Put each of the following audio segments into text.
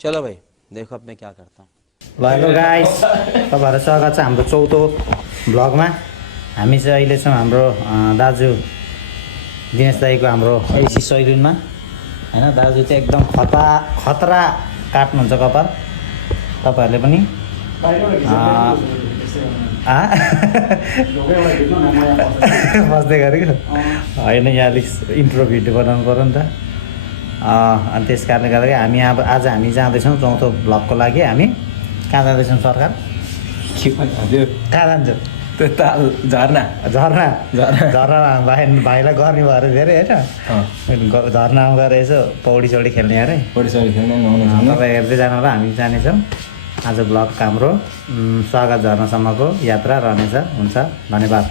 चलो भाई देखो अब मैं क्या करता हूँ। हेलो गाइस, तपाईँहरू स्वागत छ हाम्रो चौथो भ्लगमा। हामी चाहिँ अहिले छौँ हाम्रो दाजु दिनेश दाईको हाम्रो एसी सैलुनमा हैन। दाजु चाहिँ एकदम खतरा काट्नुहुन्छ कपाल। तपाईँहरूले पनि बस्दै गरेको होइन, यहाँ अलिक इन्ट्रो भिडियो बनाउनु पऱ्यो नि त। अनि त्यस कारणले गर्दाखेरि हामी आज हामी जाँदैछौँ चौथो भ्लगको लागि। हामी कहाँ जाँदैछौँ सरकार? हजुर कहाँ जान्छौँ? त्यो ताल झर्ना झर्ना भाइलाई गर्ने भएर धेरै होइन, झर्नामा गएर यसो पौडी सौडी खेल्ने अरे, पौडी सौडी खेल्ने नुहाउने तपाईँ हेर्दै जानु होला। हामी जानेछौँ आज भ्लग हाम्रो स्वागत झर्नासम्मको यात्रा रहनेछ। हुन्छ, धन्यवाद।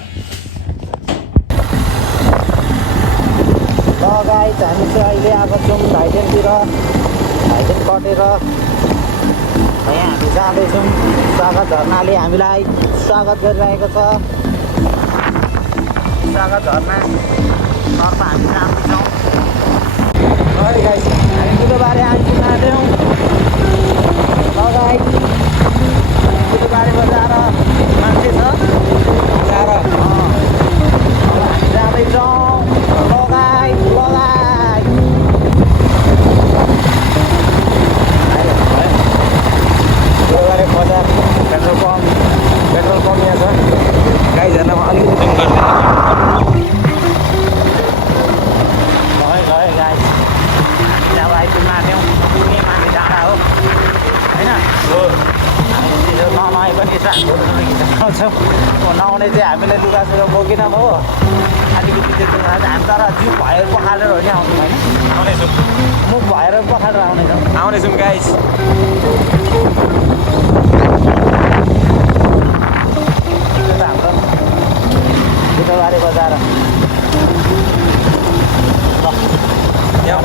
ल गाइस, हामी चाहिँ अहिले आएको छौँ भाइडेनतिर। भाइडेन कटेर यहाँ हामी जाँदैछौँ। स्वागत झर्नाले हामीलाई स्वागत गरिरहेको छ। स्वागत झर्ना तर्फ हामी जाँदैछौँ। है गाइस, हामी बुधबारे आइपुग्न आँट्यौँ। ल गाइस, बुधबारे बजार मान्छे छ बजार, हामी जाँदैछौँ। ल गाइस, ल गाइस, बुधबारे बजार पेट्रोल पम्प यहाँ छ। गाइजहरूलाई अलिकति जुम गरिदिनु। गयो गाइस, हामी अब आइपुग्न आँट्यौँ। पुग्ने मान्छे डाँडा हो होइन। हामी त्यसो ननुहाइ पनि यसो फोटो खिच्न आउँछौँ। नआउने चाहिँ हामीले लुगासुगा बोकेनौँ हो। अलिकति त्यो हामी तर जिउ भएर पखालेर हो नि आउनु होइन। आउनेछौँ, मुख भएर पखालेर आउनेछौँ गाइस। त्यो त हाम्रो बुधबारे बजार। यहाँ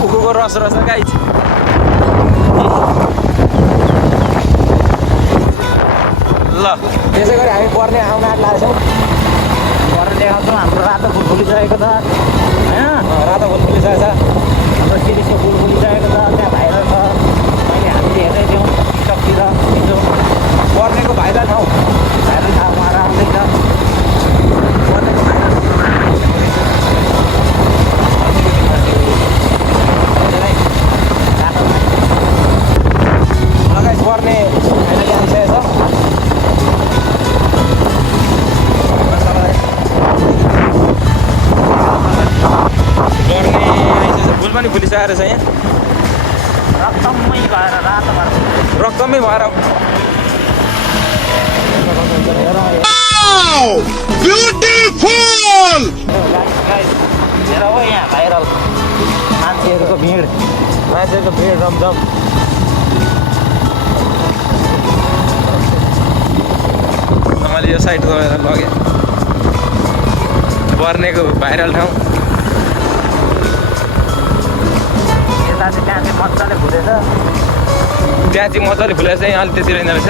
कुकुरको रस रहेछ गाइस। ल त्यसै गरी हामी पर्ने आउन आँट्ला छौँ। पर्ने देखाउँछौँ। हाम्रो रातो फुल फुलिसकेको छ होइन। रातो फुल फुलिसकेको छ। हाम्रो सिरिसको फुल फुलिसकेको छ। त्यहाँ भाइरल छ। अहिले हामीले हेर्दै थियौँ टिकटकतिर हिजो। पर्नेको भाइरल ठाउँ, भाइरल ठाउँ उहाँहरू आउँदैछ। पर्नेको भाइरल लगाइस। पर्ने फाइनली आइसकेको छ। फुल पनि फुलिसकेको छ। यहाँ रक्तमै भएर रातो भएर रक्तमै भएर ब्युटिफुल हेर हो यहाँ भाइरल मान्छेहरूको भिड रमझम। मैले यो साइड लगेँ। पर्नेको भाइरल ठाउँ। यता चाहिँ त्यहाँ चाहिँ मजाले फुलेछ। त्यहाँ चाहिँ मजाले फुलेको छ। यहाँ अलिक त्यति रहेन रहेछ।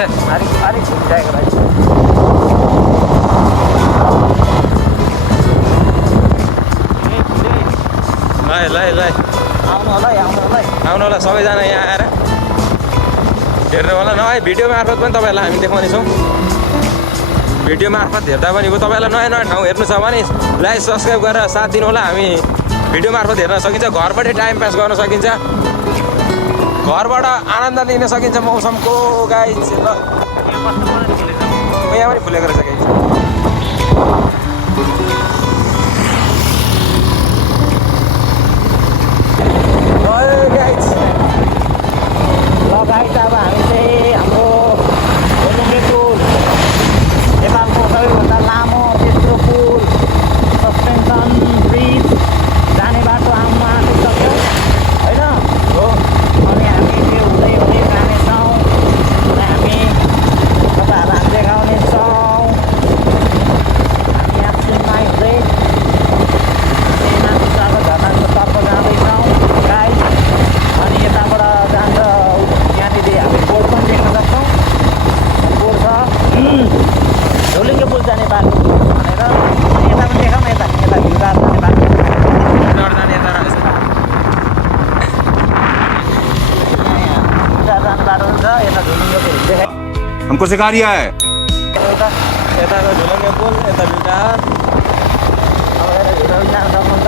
अलिक फुलिसकेको रहेछ। ल आउनु होला आउनु होला सबैजना यहाँ आएर हेर्नु होला। नयाँ भिडियो मार्फत पनि तपाईँहरूलाई हामी देखाउनेछौँ। भिडियो मार्फत हेर्दा पनि तपाईँलाई नयाँ नयाँ ठाउँ हेर्नु छ भने लाइक सब्सक्राइब गरेर साथ दिनु होला। हामी भिडियो मार्फत हेर्न सकिन्छ। घरबाटै टाइम पास गर्न सकिन्छ। घरबाट आनन्द लिन सकिन्छ मौसमको गाइस। ल यहाँ पनि फुलेको रहेछ गाइस। ल गाइस, अब हामी चाहिँ हाम्रो भोलुङ्गे पुल, नेपालको सबैभन्दा लामो तेस्रो पुल, सस्पेन्सन ब्रिज जाने बाटो आउन आँटिसक्यौँ होइन हो। अनि हामी त्यो हुँदै हुँदै जानेछौँ। हामी तपाईँहरूलाई देखाउनेछौँ। हामी एक्सनमा हुँदै हमको सिखा रिया है। यताको झुलङ्गे पुल यता भिउटार अब यता भिडियो जान सक्नुहुन्छ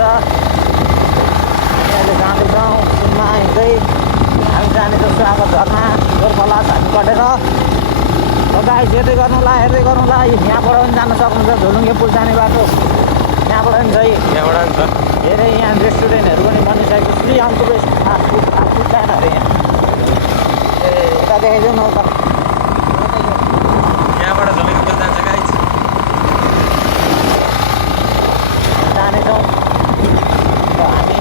अहिले जाँदैछौँ पुलमा हिँड्दै हामी जानेछौँ स्वागत झर्ना जोरखोला हामी कटेर गाइस हेर्दै गर्नुहोला यहाँबाट पनि जान सक्नुहुन्छ झोलुङ्गे पुल जाने बाटो यहाँबाट पनि छ यहाँबाट नि छ धेरै यहाँ रेस्टुरेन्टहरू पनि बनिसकेको श्री अङ्कुर फास्ट फुड खाना अरे यहाँ ए यता देखाइदेऊ न उता यहाँबाट झुलङ्गे पुल जान्छ गाइस जानेछौँ र हामी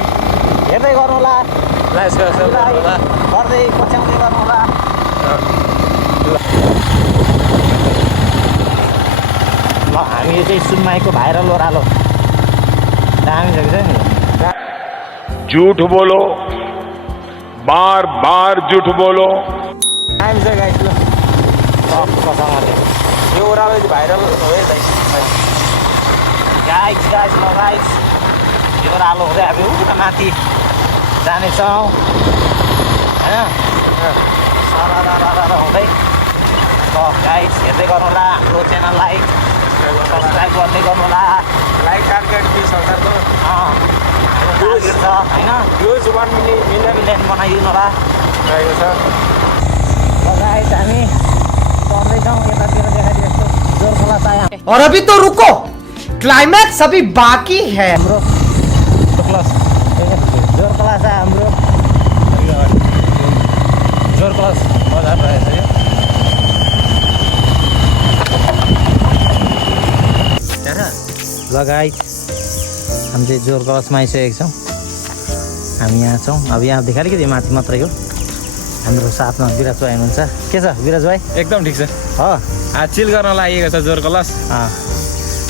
हेर्दै गर्नुहोला लाइक सब्सक्राइब गर्नुहोला गर्दै पछ्याउँदै गर्नुहोला ल हामी यो चाहिँ सुनमाईको भाइरल ओह्रालो दामी छ कि नि झूठ बोलो, बार बार झूठ बोलो। दामी छ गाइस ल कसँगले यो ओह्रालो चाहिँ भाइरल हो है गाइस ल गाइस यो ओह्रालो हुँदै अब उता माथि जानेछौँ होइन सर हुँदै ल गाइस हेर्दै गर्नुहोला हाम्रो च्यानललाई सब्सक्राइब गर्दै गर्नुहोला लाइक टार्गेट 20,000 को टार्गेट छ होइन भ्युज 1 मिलियन बनाइदिनु होला रहेको छ ल गाइस हामी चढ्दैछौँ यतातिर देखाइदिएको जोरखोला चाया और अभी तो रुको, क्लाइमैक्स अभी बाकी है। हाम्रो जोरखोला छ हाम्रो जोरखोला बजार रहेछ यो ल गाइस हामी चाहिँ जोरखोलासमा आइसकेको छौँ हामी यहाँ छौँ अब यहाँ देखाइलिकति माथि मात्रै हो हाम्रो साथमा विराज भाइ हुनुहुन्छ के छ विराज भाइ एकदम ठिक छ हो आज चिल गर्न लागेको छ जोरखोलास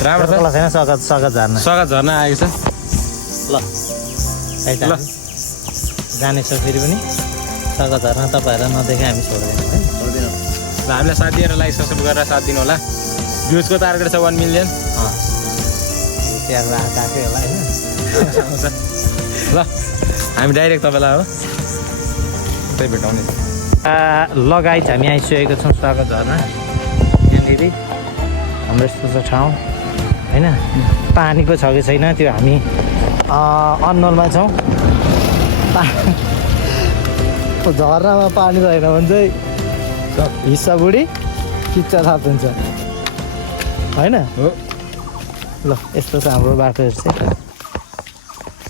राम्रो छ जोरखोला छैन स्वागत झर्ना स्वागत झर्न आएको छ ल ल। जानेछ फेरि पनि स्वागत झर्ना तपाईँहरूलाई नदेखे हामी छोड्दैनौँ है ल हामीलाई साथ दिएर लाइक सब्सक्राइब गरेर साथ दिनु होला भ्युजको टार्गेट छ 1 मिलियन त्यहाँ गएकै होला होइन ल हामी डाइरेक्ट तपाईँलाई हो त्यही भेटाउने लगाइत हामी आइसकेको छौँ स्वागत झर्ना यहाँनिर हाम्रो यस्तो छ ठाउँ होइन पानी पो छ कि छैन त्यो हामी अन्नोलमा छौँ झर्नामा पानी छैन भने चाहिँ हिस्सा बुढी किच्चा थाप हुन्छ होइन हो ल यस्तो छ हाम्रो बाटोहरू चाहिँ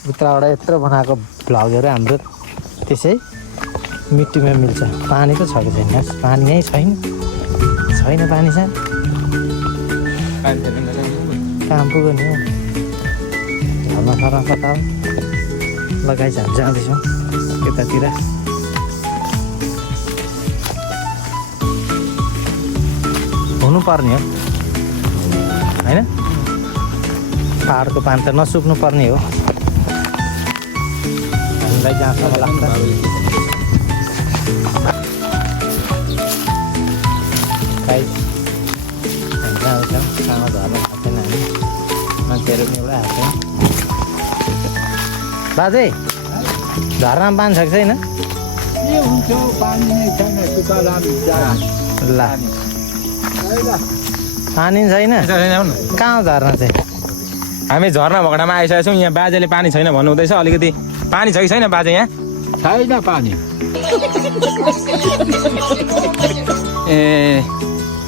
उत्रबाट यत्रो बनाएको भ्लगहरू हाम्रो त्यसै मिट्टीमा मिल्छ पानी पो छ कि छैन पानी नै छैन पानी छ काम पुग्यो नि हौ झर्ना खरा कता लगाइछ हामी जाँदैछौँ यतातिर हुनुपर्ने हो होइन पाहाडको पानी त नसुक्नु पर्ने हो हामीलाई जहाँसम्म लाग्छ गाइस हामी जाँदैछौँ कहाँ झर्न थाहा छैन हामी मान्छेहरू पनि एउटा आएको बाजे झर्नामा पानी छ कि छैन ल पानी छैन कहाँ हो झर्ना चाहिँ हामी झर्ना भगडामा आइसकेको छौँ यहाँ बाजेले पानी छैन भन्नुहुँदैछ अलिकति पानी छ कि छैन बाजे यहाँ छैन पानी ए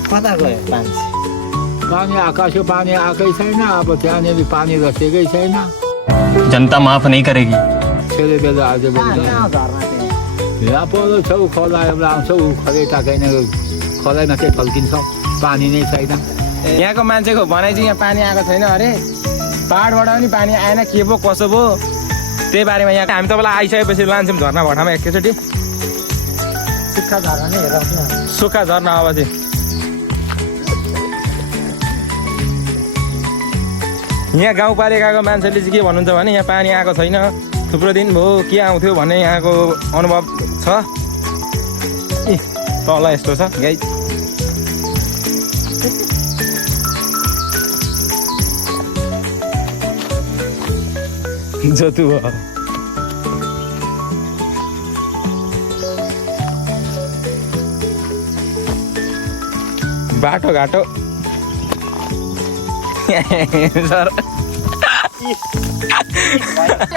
कता गयो पानी पानी आकाशको पानी आएकै छैन अब त्यहाँनिर पानी रसेकै छैन जनता माफ नहीं करेगी त्यसले गर्दा आज कहाँ झर्ना चाहिँ यहाँ पल्लो छेउ खोला एउटा आउँछ ऊ खलै टाकेन खलैमा चाहिँ फल्किन्छ पानी नै छैन यहाँको मान्छेको भनाइ चाहिँ यहाँ पानी आएको छैन अरे पाहाडबाट पनि पानी आएन के पो कसो पो त्यही बारेमा यहाँ हामी तपाईँलाई आइसकेपछि लान्छौँ झर्ना भटामा एकैचोटि सुक्खा झर्ना नै हेरौँ सुक्खा झर्ना अब चाहिँ यहाँ गाउँपालिकाको मान्छेले चाहिँ के भन्नुहुन्छ भने यहाँ पानी आएको छैन थुप्रो दिन भयो के आउँथ्यो भन्ने यहाँको अनुभव छ ए तल यस्तो छ गाई जतु भयो बाटो घाटो सर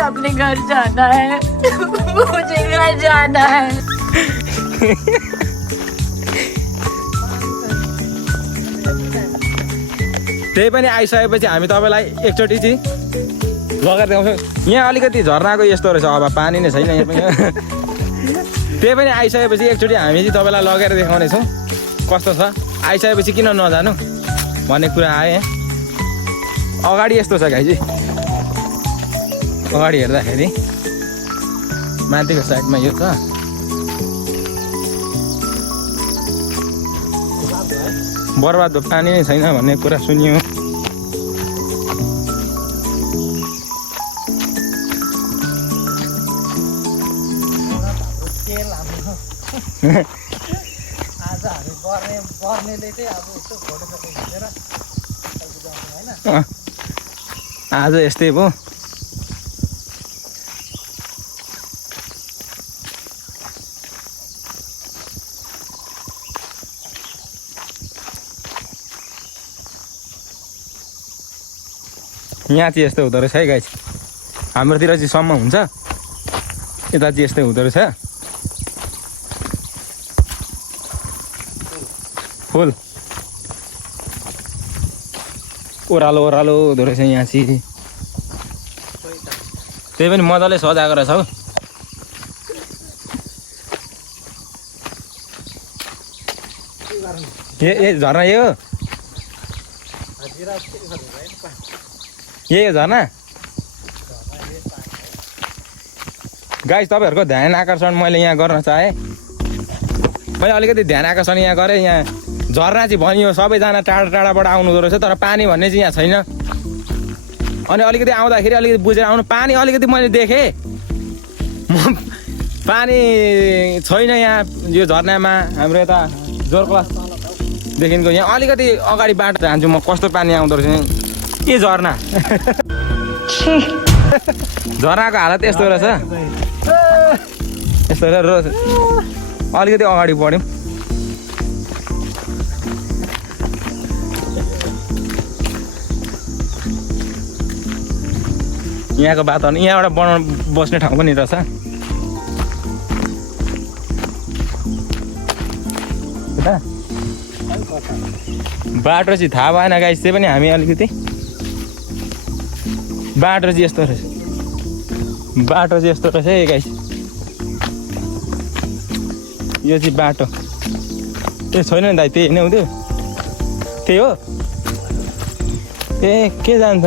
अपने घर जाना है मुझे घर जाना है त्यही पनि आइसकेपछि हामी तपाईँलाई एकचोटि चाहिँ लगेर देखाउँछौँ। यहाँ अलिकति झर्नाको यस्तो रहेछ, अब पानी नै छैन यहाँ पनि। त्यही पनि आइसकेपछि एकचोटि हामी चाहिँ तपाईँलाई लगेर देखाउनेछौँ कस्तो छ। आइसकेपछि किन नजानु भन्ने कुरा आयो। अगाडि यस्तो छ गाई चाहिँ, अगाडि हेर्दाखेरि माथिको साइडमा यो छ। बर्बाद पानी नै छैन भन्ने कुरा सुनियो। आज हामी बर्नेले चाहिँ अब यस्तो फोटोसोटो खिचेर होइन। आज यस्तै भयो। यहाँ चाहिँ यस्तो हुँदो रहेछ है गाइस, हाम्रोतिर चाहिँ सम्म हुन्छ, यता चाहिँ यस्तै हुँदो रहेछ। फुल ओह्रालो ओह्रालो हुँदो रहेछ यहाँ चाहिँ, त्यही पनि मजाले सजाएको रहेछ हौ। ए झर्ना यो यही हो झर्ना। गाइस तपाईँहरूको ध्यान आकर्षण मैले यहाँ गर्न चाहेँ, मैले अलिकति ध्यान आकर्षण यहाँ गरेँ। यहाँ झर्ना चाहिँ भनियो, सबैजना टाढा टाढाबाट आउनु हुँदो रहेछ, तर पानी भन्ने चाहिँ यहाँ छैन। अनि अलिकति आउँदाखेरि अलिकति बुझेर आउनु। पानी अलिकति मैले देखेँ, पानी छैन यहाँ यो झर्नामा। हाम्रो यता जोरक्लासदेखिको यहाँ अलिकति अगाडि बाटो जान्छु म, कस्तो पानी आउँदो रहेछ के झर्ना। झर्नाको हालत यस्तो रहेछ, यस्तो रहेछ। अलिकति अगाडि बढ्यौँ, यहाँको वातावरण, यहाँबाट बस्ने ठाउँ पनि रहेछ। बाटो चाहिँ थाहा भएन गाइस, त्यही पनि हामी अलिकति बाटो चाहिँ यस्तो रहेछ, बाटो चाहिँ यस्तो रहेछ है गाइस। यो चाहिँ बाटो ए छैन नि दाइ, त्यही नै हुँदै त्यही हो। ए के जान्छ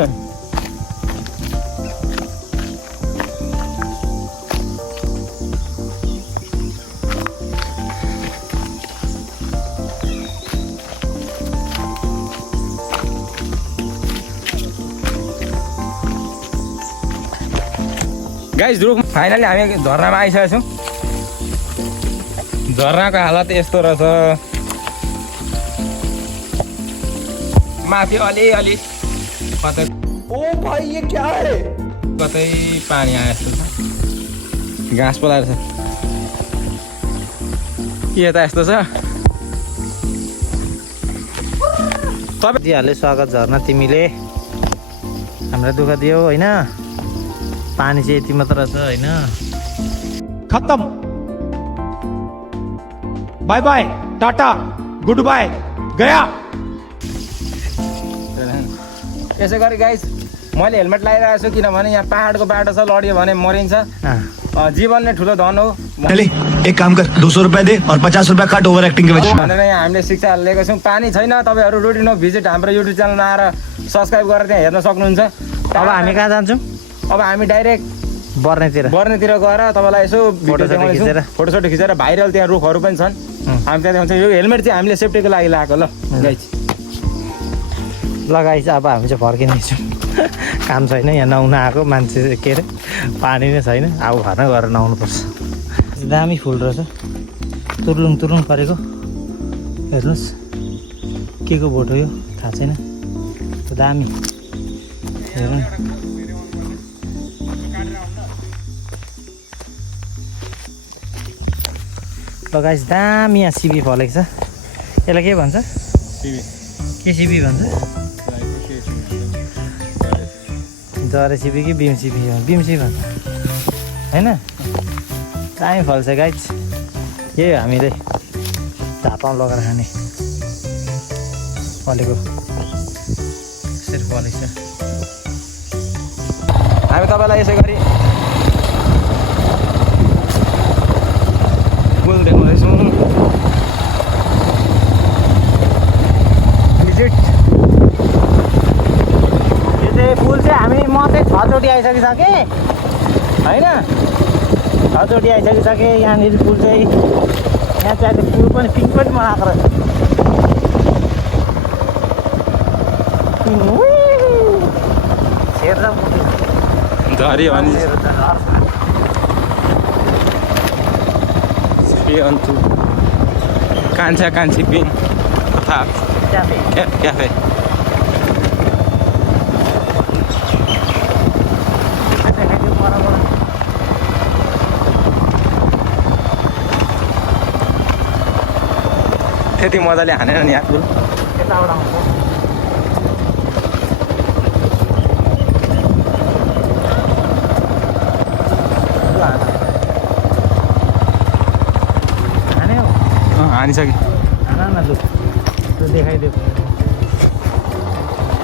गाइस। रुख फाइनली हामी झर्नामा आइसकेको छौँ। झर्नाको हालत यस्तो रहेछ, माथि अलिअलि कतै ओ भाई ये क्या है? कतै पानी आए जस्तो छ, घाँस पलाएर छ। यता यस्तो छ। दिइहाल्यो स्वागत झर्ना, तिमीले हामीलाई दुःख दियौ होइन। पानी चाहिँ यति मात्र छ होइन। खत्म, बाय बाय, टाटा, गुड बाय, गया। यसै गरी गाइस मैले हेलमेट लगाइरहेको छु, किनभने यहाँ पाहाडको बाटो छ, लड्यो भने मरिन्छ। जीवन नै ठुलो धन हो एक काम कर 200 रुपए दे और 50 रुपए काट ओभर एक्टिंग के वजह भनेर यहाँ हामीले शिक्षा लिएको छौँ। पानी छैन, तपाईँहरू रुटिन अफ भिजिट हाम्रो युट्युब च्यानलमा आएर सब्सक्राइब गरेर त्यहाँ हेर्न सक्नुहुन्छ। अब हामी कहाँ जान्छौँ? अब हामी डाइरेक्ट बर्नेतिर गएर तपाईँलाई यसो फोटोसोटो खिचेर भाइरल त्यहाँ रुखहरू पनि छन्, हामी त्यहाँ देखाउँछौँ। यो हेलमेट चाहिँ हामीले सेफ्टीको लागि लगाएको ल गाइस। लगाइछ। अब हामी चाहिँ फर्किँदैछौँ, काम छैन यहाँ, नुहाउन आएको मान्छे के अरे पानी नै छैन। अब घरमा गएर नुहाउनुपर्छ। दामी फुल रहेछ, तुर्लुङ तुर्लुङ परेको। हेर्नुहोस् के को बोट हो यो थाहा छैन, दामी हेर्नु। ल गाइस दामी यहाँ सिबी फलेको छ, यसलाई के भन्छ? के सिबी भन्छ जरे सिबी कि बिम सिबी भन्छ होइन दामी फल्छ गाइस यही हामीले झापामा लगेर खाने फलेको यसरी फलेको छ हामी तपाईँलाई यसै गरी पुल देखाउँदैछौँ भिजिट यो चाहिँ पुल चाहिँ हामी म चाहिँ 6 चोटि आइसकिसकेँ होइन 6 चोटि आइसकिसकेँ यहाँनिर पुल चाहिँ यहाँ चाहिँ अहिले पुल पनि पिङ पनि बनाएको रहेछ छेर झरी अनि अन्त कान्छा कान्छी पिङ तथा क्याफे त्यति मजाले हानेन नि यहाँ पुल यताबाट आउँछ हानिसक्यो खाना न लु त्यो देखाइदियो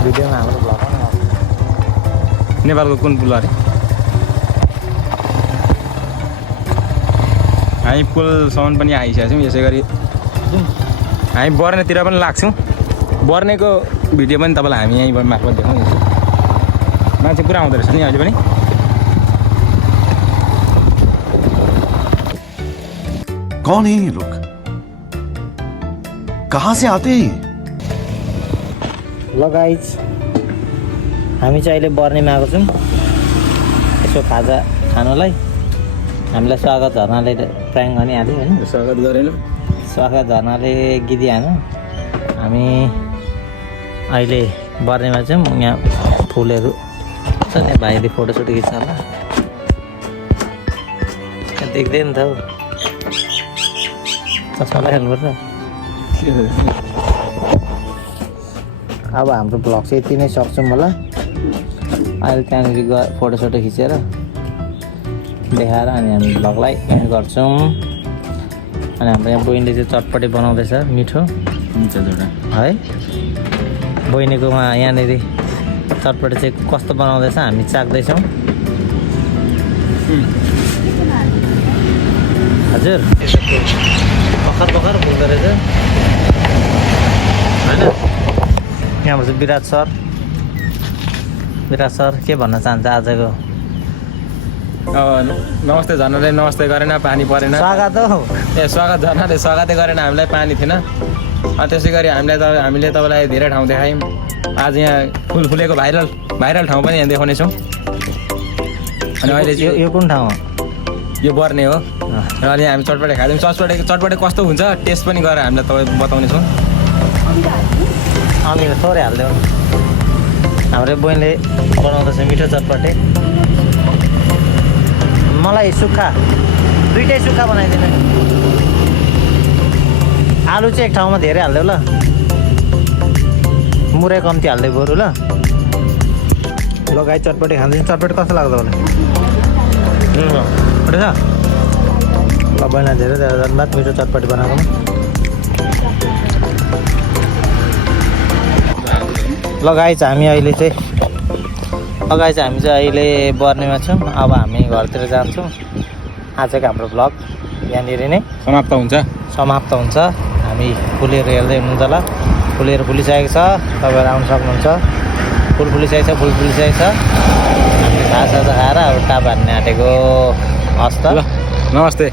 भिडियोमा हाम्रो भ्लग पनि आउँछ नेपालको कुन पुल अरे हामी पुलसम्म पनि आइसकेको छौँ यसै गरी हामी बर्नेतिर पनि लाग्छौँ बर्नेको भिडियो पनि तपाईँलाई हामी यहीँ मार्फत देखाउँ मान्छे पुरा आउँदो रहेछ नि अहिले पनि कौन है ये लोग कहाँ से आते हैं ल गाइज हामी चाहिँ अहिले बर्नेमा आएको छौँ यसो खाजा खानुलाई हामीलाई स्वागत झरनाले प्राङ भनिहाल्यो होइन स्वागत गरेन स्वागत झरनाले गीत हाल्यो हामी अहिले बर्नेमा छौँ यहाँ फुलहरू छ यहाँ भाइले फोटोसोटो खिच्छ होला देख्दैन त हौ चस्मा लगाइहाल्नुपर्छ अब हाम्रो भ्लग चाहिँ यति नै सक्छौँ होला अहिले त्यहाँनिर फोटोसोटो खिचेर देखाएर अनि हामी भ्लगलाई एन्ड गर्छौँ अनि हाम्रो यहाँ बहिनीले चाहिँ चटपटे बनाउँदैछ मिठो है बहिनीकोमा यहाँनिर चटपटे चाहिँ कस्तो बनाउँदैछ हामी चाख्दैछौँ हजुर भर्खर बोल्दो रहेछ होइन यहाँबाट चाहिँ विराट सर के भन्न चाहन्छ आजको नमस्ते झर्नाले नमस्ते गरेन पानी परेन स्वागत हो ए स्वागत झर्नाले स्वागतै गरेन हामीलाई पानी थिएन त्यसै गरी हामीले तपाईँलाई धेरै ठाउँ देखायौँ आज यहाँ फुल फुलेको भाइरल ठाउँ पनि यहाँ देखाउनेछौँ अनि अहिले चाहिँ यो कुन ठाउँ हो यो बर्ने हो र अनि हामी चटपटे खाँदैछौँ चटपटे कस्तो हुन्छ टेस्ट पनि गरेर हामीलाई तपाईँ बताउनेछौँ अमिलो थोरै हालिदेऊ हाम्रो बहिनीले बनाउँदैछ मिठो चटपटे मलाई सुक्खा दुइटै सुक्खा बनाइदिनु आलु चाहिँ एक ठाउँमा धेरै हालिदेऊ ल मुरै कम्ती हालिदियो बरु ल गाई चटपटे खाँदैछ चटपटे कस्तो लाग्दो होला उठेछ ल बहिनीलाई धेरै धेरै धन्यवाद मिठो चटपटे बनाएकोमा लगाएछ हामी अहिले चाहिँ बर्नेमा छौँ अब हामी घरतिर जान्छौँ आजको हाम्रो भ्लग यहाँनिर नै समाप्त हुन्छ हामी फुलहरू हेर्दै हुनुहुन्छ होला फुलहरू फुलिसकेको छ तपाईँहरू आउनु सक्नुहुन्छ फुल फुलिसकेको छ हामी खाजा खाएर अब टाप हान्ने आँटेको हस् त ल नमस्ते